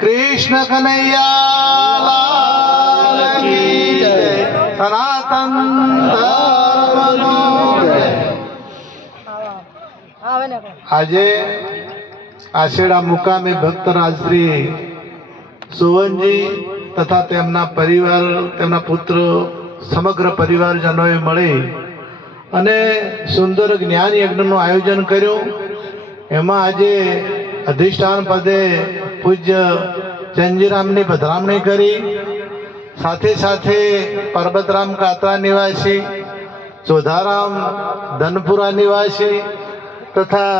કૃષ્ણ કનૈયા લાલ કી જય, સનાતન ધર્મની જય. આજે આશેડા મુકામે ભક્તરાજશ્રી સુવનજી તથા તેમના પરિવાર, તેમના પુત્ર, સમગ્ર પરિવારજનોએ મળી અને સુંદર જ્ઞાન યજ્ઞનું આયોજન કર્યું. એમાં આજે અધિષ્ઠાન પદે પૂજ્ય ચંજીરામની પધરામણી કરી. સાથે સાથે પરબતરામ કાતરા નિવાસી, ચોધારામ ધનપુરા નિવાસી તથા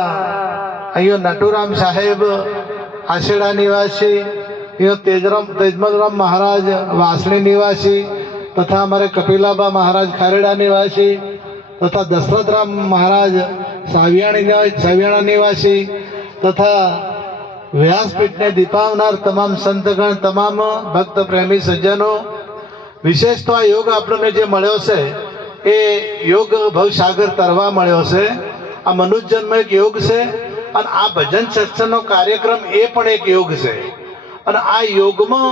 અહીંયા નટુરામ સાહેબ આશેડા નિવાસી, અહીંયા તેજમલરામ મહારાજ વાસણી નિવાસી તથા અમારે કપિલાબા મહારાજ ખારેડા નિવાસી તથા દશરથરામ મહારાજ સાવિયાણા નિવાસી તથા વ્યાસપીઠને દીપાવનાર તમામ સંતગણ, તમામ ભક્ત પ્રેમી સજ્જનો. વિશેષ તો આ યોગ આપણને જે મળ્યો છે એ યોગ ભવસાગર તરવા મળ્યો છે. આ મનુષ્યજન્મ એક યોગ છે અને આ ભજન સત્સંગનો કાર્યક્રમ એ પણ એક યોગ છે. અને આ યોગમાં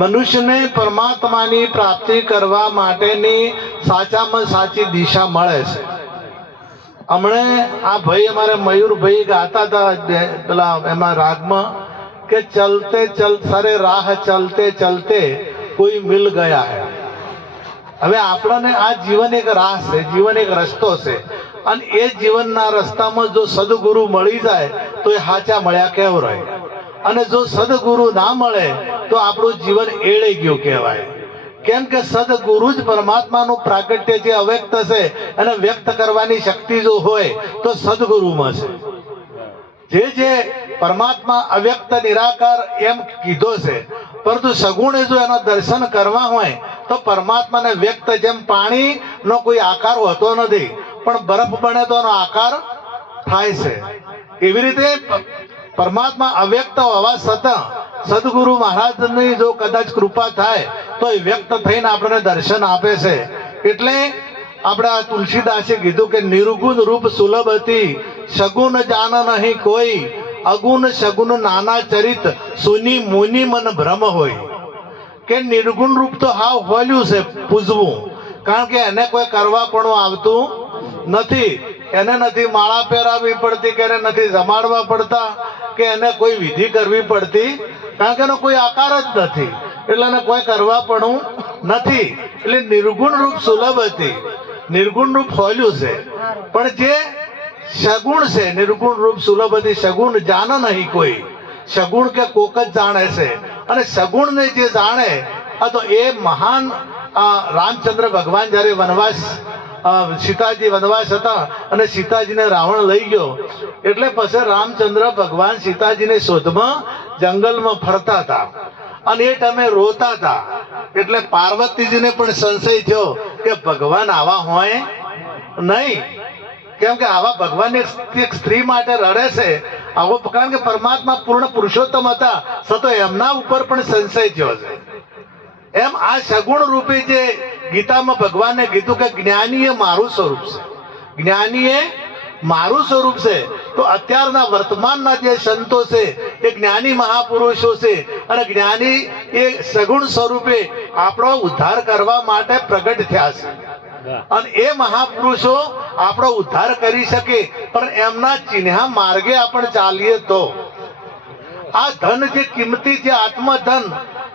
મનુષ્યને પરમાત્માની પ્રાપ્તિ કરવા માટેની સાચામાં સાચી દિશા મળે છે. હમણે આ ભાઈ અમારે મયુરભાઈ ગાતા હતા પેલા એમાં રાગમાં કે ચલતે ચલ સારે રાહ ચલતે ચલતે કોઈ મિલ ગયા હે. હવે આપણને આ જીવન એક રાહ છે, જીવન એક રસ્તો છે અને એ જીવનના રસ્તામાં જો સદગુરુ મળી જાય તો એ હાચા મળ્યા કેવું રહે, અને જો સદગુરુ ના મળે તો આપણું જીવન એળે ગયું કહેવાય. કેમ કે સદગુરુ જ પરમાત્માનું પ્રાગટ્ય જે અવ્યક્ત છે એને વ્યક્ત કરવાની શક્તિ જો હોય તો સદગુરુમાં છે. જે પરમાત્મા અવ્યક્ત નિરાકાર એમ કીધો છે, પરંતુ સગુણે જો એના દર્શન કરવા હોય તો પરમાત્માને વ્યક્ત, જેમ પાણીનો કોઈ આકાર હોતો નથી પણ બરફ બને તો એનો આકાર થાય છે, એવી રીતે પરમાત્મા અવ્યક્ત હોવા છતાં સદગુરુ મહારાજની જો કદાચ કૃપા થાય તો એ વ્યક્ત થઈને આપણને દર્શન આપે છે. એટલે આપણા તુલસીદાસે કીધું કે નિર્ગુણ રૂપ સુલભ હતી, સગુણ જાન નહીં કોઈ, અગુણ સગુણ નાના ચરિત, સુની મુનિ મન ભ્રમ હોય. કે નિર્ગુણ રૂપ તો હાવ હોલ્યું છે પૂજવું, કારણ કે એને કોઈ કરવા પણ આવતું નથી. એને નથી માળા પહેરાવી પડતી, કે એને નથી જમાડવા પડતા, કે એને કોઈ વિધિ કરવી પડતી, કારણ કે એનો કોઈ આકાર જ નથી, એટલે એને કોઈ કરવા પણ નથી. એટલે નિર્ગુણ રૂપ સુલભ હતી, નિર્ગુણ રૂપ હોલ્યું છે. પણ જે સગુણ છે, નિર્ગુણ રૂપ સુલભ હતી, સગુણ જાન નહીં કોઈ, સગુણ કે કોક જ જાણે છે. અને સગુણને જે જાણે તો એ મહાન રામચંદ્ર ભગવાન જ્યારે વનવાસ, સીતાજી વનવાસ હતા અને સીતાજીને રાવણ લઈ ગયો, એટલે પછી રામચંદ્ર ભગવાન સીતાજીની શોધમાં જંગલમાં ફરતા હતા અને એ ટાઈમે રોતા હતા. એટલે પાર્વતીજીને પણ સંશય થયો કે ભગવાન આવા હોય નહીં, કેમ કે આવા ભગવાન એક સ્ત્રી માટે રડે છે આવો, કારણ કે પરમાત્મા પૂર્ણ પુરુષોત્તમ હતા છતાં એમના ઉપર પણ સંશય થયો છે. એમ આ સગુણ રૂપે જે ગીતામાં ભગવાને કીધું કે જ્ઞાની એ મારું સ્વરૂપ છે, જ્ઞાની એ મારું સ્વરૂપ છે. તો અત્યારના વર્તમાનના જે સંતો છે એ જ્ઞાની મહાપુરુષો છે અને જ્ઞાની એ સગુણ સ્વરૂપે આપણો ઉદ્ધાર કરવા માટે પ્રગટ થયા છે. અને એ મહાપુરુષો આપણો ઉદ્ધાર કરી શકે, પણ એમના ચિહ્ના માર્ગે આપણે ચાલીએ તો. આ ધન જે કિંમતી છે, આત્મધન,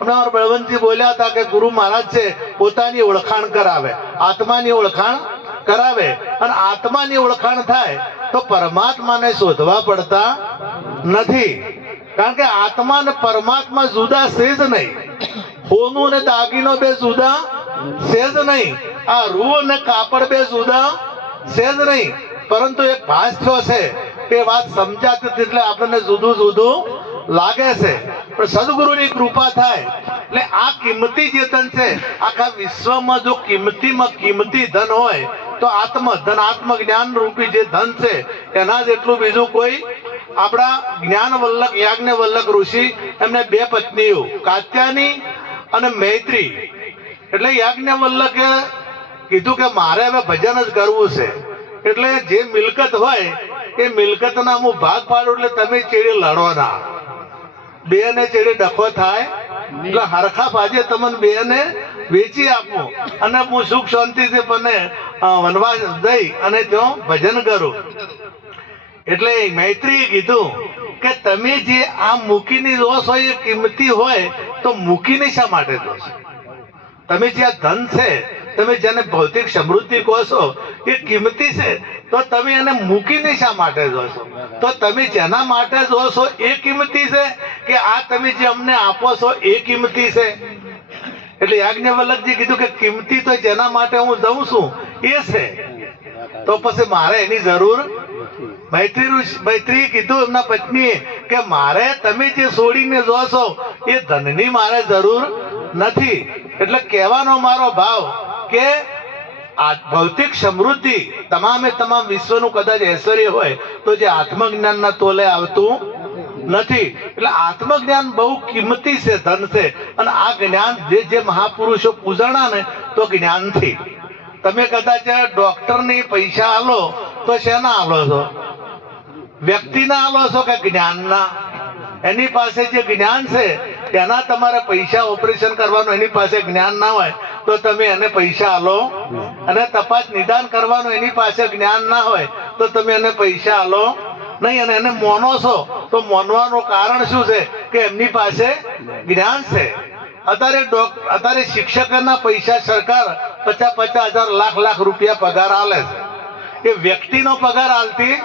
અમારા બળવંતજી બોલ્યા હતા કે ગુરુ મહારાજ છે પોતાની ઓળખાણ કરાવે, આત્માની ઓળખાણ કરાવે. અને આત્માની ઓળખાણ થાય તો પરમાત્માને શોધવા પડતા નથી, કારણ કે આત્મા ને પરમાત્મા જુદા છે જ નહીં. હોનું ને દાગીનો બે જુદા છે જ નહીં, આ રૂ ને કાપડ બે જુદા છે જ નહીં, પરંતુ એક ભાસ થયો છે. એ વાત સમજાતી એટલે આપણને જુદું જુદું લાગે છે. પણ સદગુરુની કૃપા થાય એટલે આ કિંમતી જે ધન છે, આખા વિશ્વમાં જો કિંમતીમાં કિંમતી ધન હોય તો આત્મધન, આત્મજ્ઞાન રૂપી જે ધન છે એના જેટલું બીજું કોઈ. આપણા જ્ઞાન વલ્લભ યાજ્ઞવલ્લભ ઋષિ, એમને બે પત્નીઓ કાત્યાની અને મૈત્રી. એટલે યાજ્ઞવલ્લભે કીધું કે મારે હવે ભજન જ કરવું છે, એટલે જે મિલકત હોય એ મિલકતના હું ભાગ પાડું, એટલે તમે ચેડી લડો ના. બે ને ચેડે ડખો થાય એટલે હરખા ભાજે તમને બે ને વેચી આપો અને હું સુખ શાંતિથી મને વનવાસ જઈ અને ત્યાં ભજન કરું. એટલે મૈત્રીએ કીધું કે તમે જે આ મૂકીને જો છો એ કિંમતી હોય તો મૂકીને શા માટે જો છો? તમે જે આ ધન છે, તમે જેને ભૌતિક સમૃદ્ધિ કહો છો એ કિંમતી છે, તો તમે એને મૂકીને શા માટે જો છો? તો તમે જેના માટે જો છો એ કિંમતી છે કે આ તમે જે અમને આપો છો એ કિંમતી છે? એટલે યાજ્ઞવલ્ક્યજી કીધું કે કિંમતી તો જેના માટે હું જઉં છું એ છે, તો પછી મારે એની જરૂર. મૈત્રીએ કીધું એમના પત્નીએ કે મારે તમે જે છોડીને જો છો એ ધનની મારે જરૂર નથી. એટલે કહેવાનો મારો ભાવ કે આ ભૌતિક સમૃદ્ધિ તમામે તમામ વિશ્વનું કદાચ ઐશ્વર્ય હોય તો જે આત્મજ્ઞાનના તોલે આવતું નથી. એટલે આત્મજ્ઞાન બહુ કિંમતી છે, ધન છે. અને આ જ્ઞાન જે મહાપુરુષો પૂજાણા ને તો જ્ઞાનથી. તમે કદાચ ડોક્ટરની પૈસા આલો તો શેના આલો છો? વ્યક્તિના આલો છો કે જ્ઞાનના? એની પાસે જે જ્ઞાન છે એના તમારે પૈસા ઓપરેશન કરવાનું એની પાસે જ્ઞાન ના હોય તો તમે એને પૈસા આલો. અને તપાસ નિદાન કરવાનું એની પાસે જ્ઞાન ના હોય તો તમે એને પૈસા આલો નહીં. અને એને મોનો છો તો મોનવાનું કારણ શું છે કે એમની પાસે જ્ઞાન છે. અત્યારે શિક્ષકના પૈસા સરકાર 50,000 લાખ રૂપિયા પગાર આલે છે. એ વ્યક્તિનો પગાર આલતી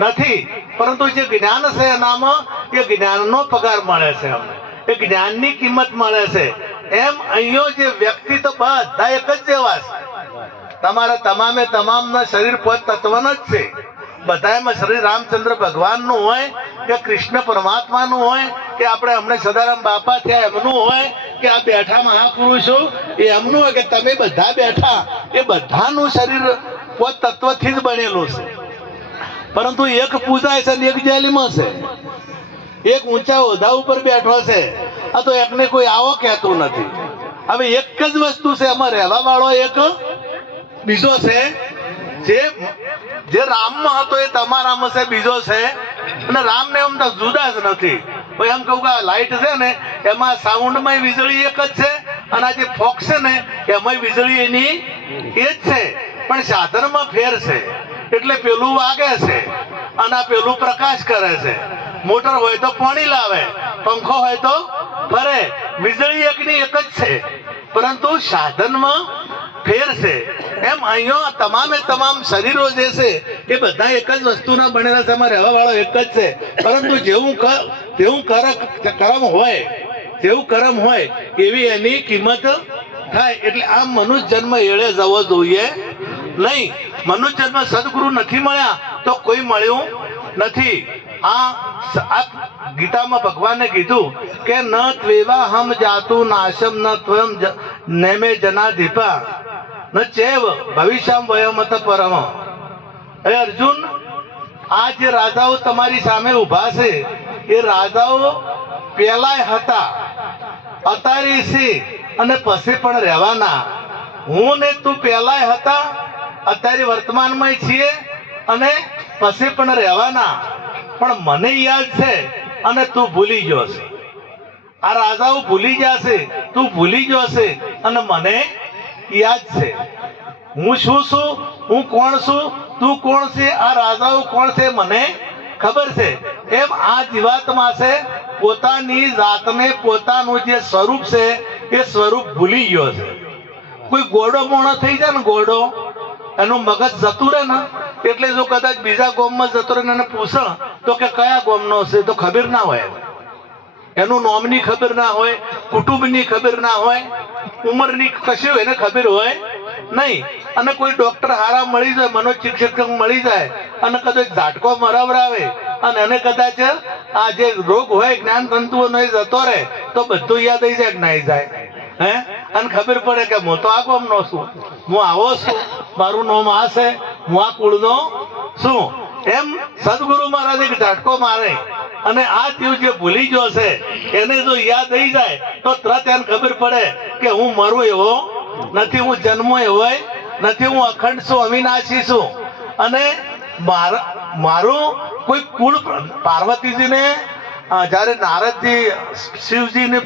નથી, પરંતુ જે જ્ઞાન છે એનામાં એ જ્ઞાનનો પગાર મળે છે. અમને એ જ્ઞાનની કિંમત મળે છે. એમ અહીંયા જે વ્યક્તિ તો બધા એક જ જેવા છે. તમારા તમામે તમામના શરીર પોત તત્વનો જ છે. બધામાં શ્રી રામચંદ્ર ભગવાનનું હોય કે કૃષ્ણ પરમાત્માનું હોય કે આપણે હમણે સદારામ બાપા થયા એમનું હોય કે આ બેઠા મહાપુરુષો એમનું હોય કે તમે બધા બેઠા એ બધાનું શરીર પોત તત્વથી જ બનેલું છે. પરંતુ એક પૂજાય છે અને એક જેલમાં છે, એક ઊંચા ઓઢા ઉપર બેઠો છે. આ તો એકને કોઈ આવો કહેતું નથી. હવે એક જ વસ્તુ છે, એમાં રહેવા વાળો એક બીજો છે. જે રામમાં હતો એ તમારામાં છે, બીજો છે. અને રામને એમ તો જુદા જ નથી. એમ કહું કે લાઈટ છે ને એમાં સાઉન્ડમાં વીજળી એક જ છે અને આ જે ફોક્સ છે ને એમાં વીજળી એની એ જ છે, પણ સાધનમાં ફેર છે. એટલે પેલું વાગે છે અને પેલું પ્રકાશ કરે છે. મોટર હોય તો પાણી લાવે, પંખો હોય તો ફરે. વીજળી એકની એક જ છે, પરંતુ સાધનમાં ફેર છે. એમ અહીંયા તમામે તમામ શરીરો જે છે એ બધા એક જ વસ્તુના બનેલા છે. એમાં રહેવા વાળો એક જ છે, પરંતુ જેવું કર્મ હોય એવી એની કિંમત થાય. એટલે આ મનુષ્ય જન્મ એળે જવો જોઈએ નહીં. મનુષ્ય જન્મ સદગુરુ નથી મળ્યા તો કોઈ મળ્યું નથી. આ ગીતામાં ભગવાને કીધું કે ન ત્વેવા હમ જાતુ નાશમ ન ત્વયમ નેમે જનાધિપા ન ચેવ ભવિષ્યમ વયમત પરમ. હે અર્જુન, આ જે રાજાઓ તમારી સામે ઉભા છે એ રાજાઓ પેલાય હતા, અત્યારે છે અને પછી પણ રહેવાના. હું ને તું પેલાય હતા, અત્યારે વર્તમાનમાં છીએ અને પછી પણ રહેવાના. પણ મને યાદ છે અને તું ભૂલી ગયો છે. આ રાજાઓ ભૂલી જશે, તું ભૂલી ગયો છે અને મને યાદ છે. હું શું છું, હું કોણ છું, તું કોણ છે, આ રાજાઓ કોણ છે મને ખબર છે. એમ આ જીવાત્મા છે પોતાની જાતને, પોતાનું જે સ્વરૂપ છે એ સ્વરૂપ ભૂલી ગયો છે. કોઈ ગોડો મોણો થઈ જાય ને, ગોડો એનું મગજ જતું રહે ને, એટલે જો કદાચ બીજા ગામમાં જતો રહે એને પૂછણ તો કે કયા ગામનો છે તો ખબર ના હોય. એનું નામની ખબર ના હોય, કુટુંબની ખબર ના હોય, ઉંમરની કશું એને ખબર હોય નહીં. અને કોઈ ડોક્ટર હારા મળી જાય, મનોચિકિત્સક મળી જાય અને કદાચ ઝાટકો મરાવરાવે અને એને કદાચ આ જે રોગ હોય જ્ઞાન તંતુઓ નહીં જતો રહે તો બધું યાદ આવી જાય કે ના જાય. અને ખબર પડે કે હું તો આ ગામનો છું, હું આવો છું, મારું નામ આ છે, હું આ કુળનો છું. એમ સદગુરુ મહારાજ એક ઝાટકો મારે અને આ જીવ જે ભૂલી ગયો છે એને જો યાદ આવી જાય તો તરત એને ખબર પડે કે હું મરું એવો નથી, હું જન્મો એવો નથી, હું અખંડ છું, અવિનાશી છું. અને મારું કોઈ કુળ પાર્વતીજીને જ્યારે નારદજી શિવજીને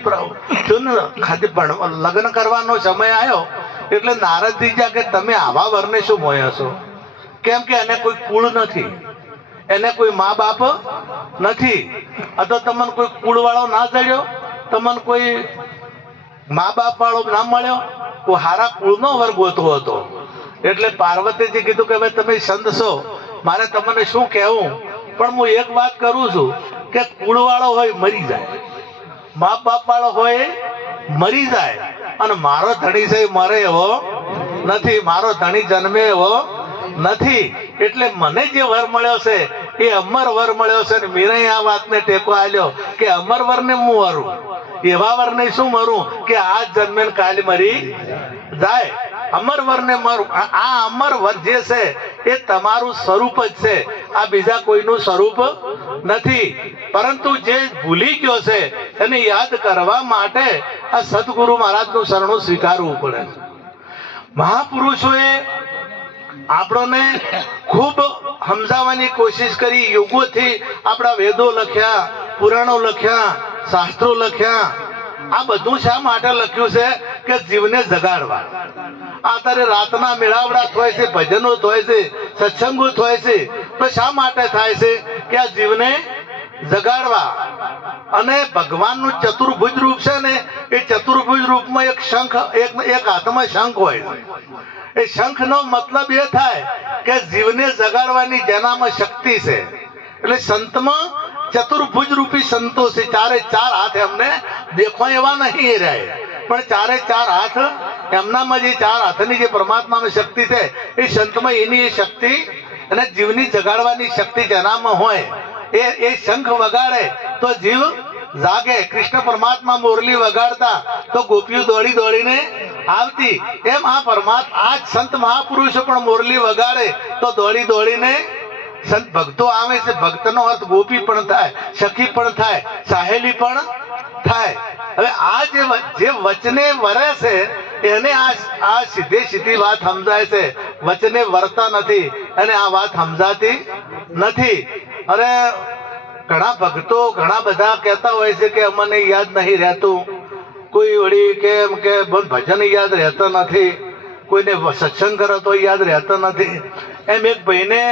લગ્ન કરવાનો સમય આવ્યો એટલે નારદજી જ્યાં કે તમે આવા વરને શું મોયા છો? કેમ કે એને કોઈ કુળ નથી, એને કોઈ મા બાપ નથી. અથવા તમને કોઈ કુળ વાળો ના જડ્યો, તમને કોઈ મા બાપ વાળો ના મળ્યો, કોઈ હારા કુળનો વર ગોતવો હતો. એટલે પાર્વતીજી કીધું કે ભાઈ તમે સંત છો, મારે તમને શું કહેવું, પણ હું એક વાત કરું છું કે કુળ વાળો હોય મરી જાય, મા બાપ વાળો હોય મરી જાય, અને મારો ધણી છે મરે એવો નથી, મારો ધણી જન્મે એવો નથી. એટલે મને જે વર મળ્યો છે એ અમર વર મળ્યો છે. મીરે આ વાતને ટેકો આલ્યો કે અમર વરને હું વરું, એવા વરને શું મરું કે આજ જન્મે કાલે મરી જાય. અમર વરને મરું. આ અમર વર જે છે એ તમારું સ્વરૂપ જ છે, આ બીજા કોઈનું સ્વરૂપ નથી. પરંતુ જે ભૂલી ગયો છે એને યાદ કરવા માટે આ સદગુરુ મહારાજનું શરણું સ્વીકારવું પડે. મહાપુરુષોએ આપણને ખૂબ સમજાવવાની કોશિશ કરી. યુગોથી આપણા વેદો લખ્યા, પુરાણો લખ્યા, શાસ્ત્રો લખ્યા. આ બધું શા માટે લખ્યું છે કે જીવને જગાડવા. અત્યારે રાતના મેળાવડા થાય છે, ભજનો થાય છે, સત્સંગો થાય છે, તો શા માટે થાય છે કે આ જીવને જગાડવા. અને ભગવાનનું ચતુર્ભુજ રૂપ છે ને, એ ચતુર્ભુજ રૂપમાં એક શંખ, એક હાથમાં શંખ હોય છે. એ શંખનો મતલબ એ થાય કે જીવને જગાડવાની જેનામાં શક્તિ છે. એટલે સંતમાં ચતુર્ભુજ રૂપી સંતો છે. ચારે ચાર હાથ એમને દેખો એવા નહીં રહે, પણ ચારે ચાર હાથ એમનામાં જે ચાર હાથની જે પરમાત્માની શક્તિ છે એ સંતમાં એની એ શક્તિ અને જીવની જગાડવાની શક્તિ જેનામાં હોય એ શંખ વગાડે તો જીવ જાગે. કૃષ્ણ પરમાત્મા મોરલી વગાડતા તો ગોપીઓ દોડી દોડીને આવતી. એમ આ પરમાત્મા આ સંત મહાપુરુષો પણ મોરલી વગાડે તો દોડી દોડીને સંત ભક્તો આવે છે. ભક્તનો અર્થ ગોપી પણ થાય, સખી પણ થાય, સાહેલી પણ થાય. હવે આ જે વચને વરે છે એને આ સીધે સીધી વાત સમજાય છે. વચને વરતા નથી અને આ વાત સમજાતી નથી. અરે ઘણા ભક્તો ઘણા બધા કહેતા હોય છે કે અમને યાદ નહીં રહેતું, કોઈ વળી કેમ કે ભજન યાદ રહેતા નથી, કોઈને સત્સંગ કરો તો યાદ રહેતો નથી. એમ એક ભાઈને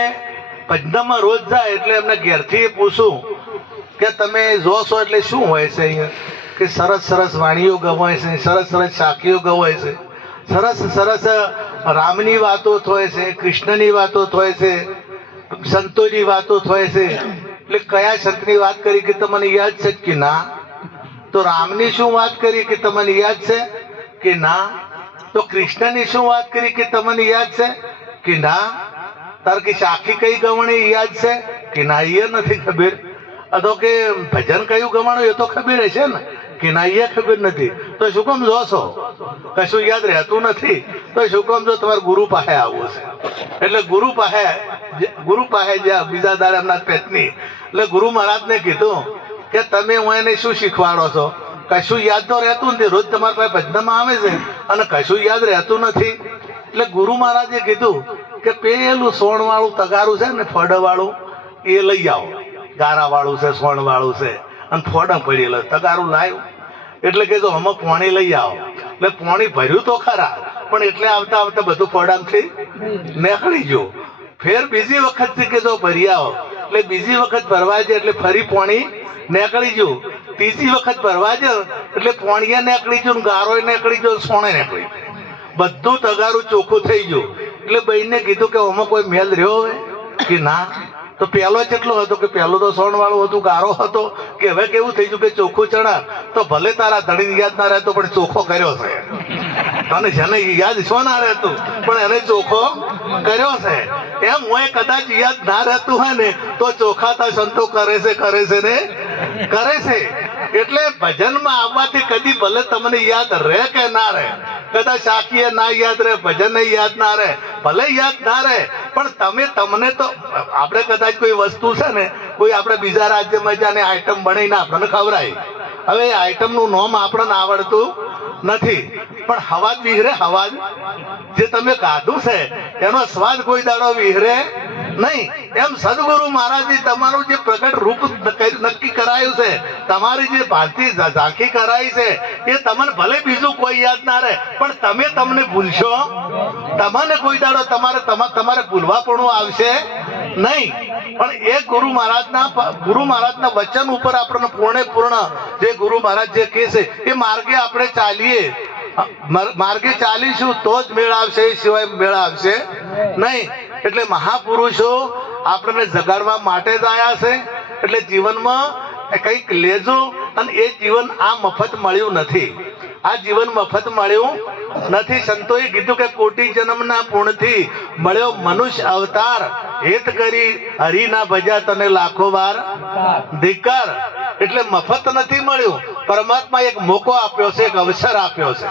ભજનમાં રોજ જાય એટલે એમને ઘેરથી પૂછું કે તમે જોશો એટલે શું હોય છે અહીંયા? કે સરસ સરસ વાણીઓ ગવાય છે, સરસ સરસ સાખીઓ ગવાય છે, સરસ સરસ રામની વાતો થાય છે, કૃષ્ણની વાતો થાય છે, સંતોની વાતો થાય છે. એટલે કયા સંતની વાત કરી કે તમને યાદ છે કે ના? તો રામની શું વાત કરી કે તમને યાદ છે કે ના? તો કૃષ્ણની શું વાત કરી કે તમને યાદ છે કે ના? તાર કે સાખી કઈ ગવણી યાદ છે કે ના? એ નથી ખબર. તો કે ભજન કયું ગવાણું એ તો ખબર હશે ને કે ના? એ ખબર નથી. તો શું કામ જોશો? કશું યાદ રહેતું નથી તો શું કામ જો? તમારે ગુરુ પાસે આવવું છે. એટલે ગુરુ પાસે જ્યાં બીજા દાડે એમના પેટની. એટલે ગુરુ મહારાજને કીધું કે તમે હું એને શું શીખવાડો છો? કશું યાદ તો રહેતું નથી. રોજ તમારા પાસે ભજનમાં આવે છે અને કશું યાદ રહેતું નથી. એટલે ગુરુ મહારાજે કીધું કે પેલું સોણ વાળું તગારું છે ને, ફળ વાળું, એ લઈ આવો. ગારા વાળું છે, સોણ વાળું છે અને ફોડા પડેલા, તગારું લાવ્યું. એટલે કીધું અમે પાણી લઈ આવો. એટલે પાણી ભર્યું તો ખરા, પણ એટલે આવતા આવતા બધું ફોડામાંથી નીકળી ગયું. ફેર બીજી વખત કીધું ભરી આવો. એટલે બીજી વખત ભરવા જાય એટલે ફરી પાણી નીકળી ગયું. ત્રીજી વખત ભરવા જાય એટલે પાણીએ નીકળી ગયું, ગારો નીકળી ગયો, સોણે નીકળી ગયું. બધું તગારું ચોખ્ખું થઈ ગયું. એટલે બહેનને કીધું કે આમાં કોઈ મેલ રહ્યો હોય કે ના? તો પહેલો કેટલો હતો કે પહેલો તો સોણ વાળું હતું, ગારો હતો. કે હવે કેવું થઈ ગયું કે ચોખ્ખું ચણા તો ભલે તારા ધણી યાદ ના રહેતો પણ ચોખ્ખો કર્યો છે. અને જેને યાદ છો ના રહેતું પણ એને ચોખ્ખો કર્યો છે. એમ હું કદાચ યાદ ના રહેતું હોય ને તો ચોખાતા સંતો કરે છે ને કરે છે. એટલે ભજનમાં આવવાથી કદી ભલે તમને યાદ રહે કે ના રહે, કદાચ સાખીએ ના યાદ રહે, ભજન યાદ ના રહે, ભલે યાદ ના રહે, પણ તમને તો આપણે કદાચ કોઈ વસ્તુ છે ને, કોઈ આપણે બીજા રાજ્યમાં જાને આઈટમ બનાવીને આપણને ખવડાય. હવે એ આઈટમનું નામ આપણને આવડતું નથી, પણ હવાજ વિહરે. હવાજ જે તમે ખાધું છે એનો સ્વાદ કોઈ દાડો વિહરે નહીં. એમ સદગુરુ મહારાજે તમારું જે પ્રગટ રૂપ નક્કી કરાયું છે, તમારી જે ભારતી ઝાંખી કરાઈ છે, એ તમને ભલે બીજું કોઈ યાદ ના રહે, પણ તમે તમને ભૂલશો, તમને કોઈ દાડો તમારે ભૂલવાપણું આવશે નહીં. પણ એ ગુરુ મહારાજના વચન ઉપર આપણને પૂર્ણ જે ગુરુ મહારાજ જે કહે છે એ માર્ગે આપણે ચાલીએ, માર્ગે ચાલીશું તો જ મેળ આવશે, એ સિવાય મેળ આવશે નહીં. એટલે મહાપુરુષો આપણને જગાડવા માટે જ આવ્યા છે. એટલે જીવનમાં કંઈક લેજો, અને એ જીવન આ મફત મળ્યું નથી, આ જીવન મફત મળ્યું નથી. સંતોએ કીધું કે કોટી જન્મના પુણ્યથી મળ્યો મનુષ્ય અવતાર, હેત કરી હરિના ભજ્યા તને લાખો વાર ધિક્કાર. એટલે મફત નથી મળ્યું, પરમાત્મા એક મોકો આપ્યો છે, એક અવસર આપ્યો છે.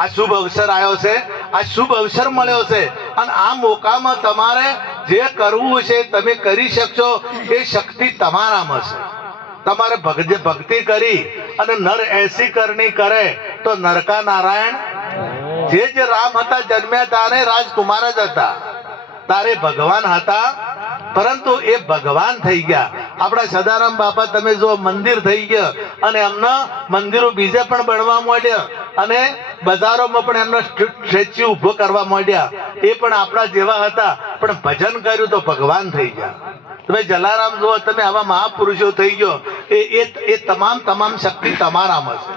આ શુભ અવસર આવ્યો છે, આ શુભ અવસર મળ્યો છે, અને આ મોકામાં તમારે જે કરવું છે તમે કરી શકશો. એ શક્તિ તમારામાં છે. તમારે ભક્તિ કરી અને નર 80 કરણી કરે તો નરકા નારાયણ. જે રામ હતા જન્મ્યા તારે રાજકુમાર જ હતા, તારે ભગવાન હતા, પરંતુ એ ભગવાન થઈ ગયા. આપણા સદારામ બાપા તમે જો મંદિર થઈ ગયા, અને એમના મંદિરો બીજે પણ બનવા માંડ્યા, અને બજારોમાં પણ એમનો સ્ટેચ્યુ ઉભો કરવા માંડ્યા. એ પણ આપણા જેવા હતા, પણ ભજન કર્યું તો ભગવાન થઈ ગયા. તમે જલારામ જુઓ, તમે આવા મહાપુરુષો થઈ ગયો. એ તમામ શક્તિ તમારામાં છે.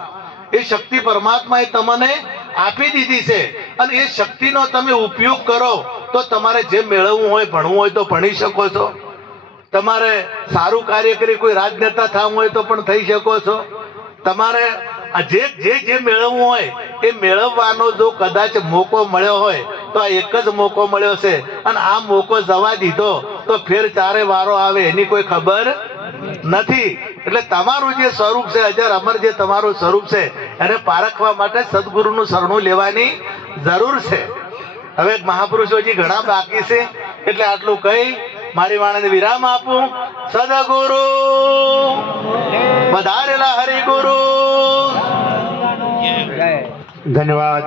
એ શક્તિ પરમાત્માએ તમને આપી દીધી છે, અને એ શક્તિનો તમે ઉપયોગ કરો તો તમારે જે મેળવવું હોય, ભણવું હોય તો ભણી શકો છો. તમારે સારું કાર્ય કરી કોઈ રાજનેતા થવું હોય તો પણ થઈ શકો છો. તમારે જે મેળવવું હોય એ મેળવવાનો જો કદાચ મોકો મળ્યો હોય તો આ એક જ મોકો મળ્યો છે, અને આ મોકો જવા દીધો તો ફેર ચારે વારો આવે એની કોઈ ખબર નથી. એટલે તમારું જે સ્વરૂપ છે, અજર અમર જે તમારું સ્વરૂપ છે, એને પારખવા માટે સદગુરુનું શરણું લેવાની જરૂર છે. હવે મહાપુરુષો હજી ઘણા બાકી છે, એટલે આટલું કહી મારી વાણીને વિરામ આપું. સદગુરુ વધારેલા હરિગુરુ. ધન્યવાદ.